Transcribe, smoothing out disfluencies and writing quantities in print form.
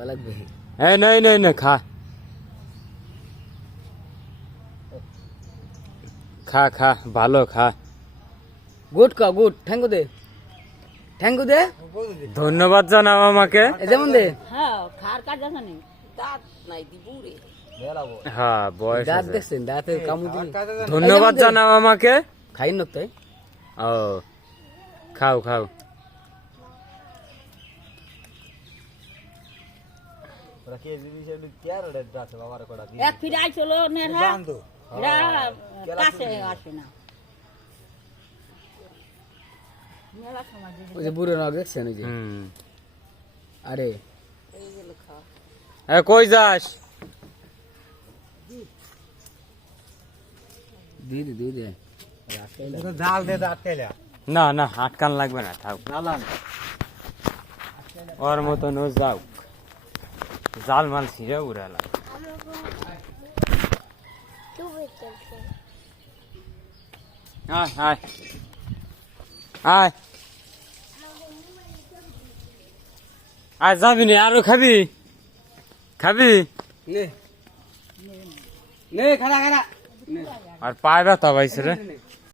লাগবে এই নাই নাই না খা খা খা ভালো খা গুড কা গুড থ্যাংক ইউ দে ধন্যবাদ জানাও আমাকে যেমন দে হ্যাঁ খার কাজ আছে নি দাঁত নাই দিবুরে হ্যাঁ বয়স দাঁত আছে। দেখছেন দাঁতের কামু দিন ধন্যবাদ জানাও আমাকে খাই না তাই ও খাও খাও এক ফিরে আইছিল নেহা এরা কাছে আসে না মেলা সময় ওই যে বুড়ো নাক দেখছেন ওই যে হুম আরে এইগুলো খাওয়া এ কই যাস দিদি জাল দে আটকাইলা না না আটকান লাগবে না থাক ওর মতন ও যাও জাল মাল ছিঁড়ে উড়ালা আয় আয় আয় আয় যাবি নি আরো খাবি খাবি নে নে খারা আর পায়ে ব্যথা পাইছে রে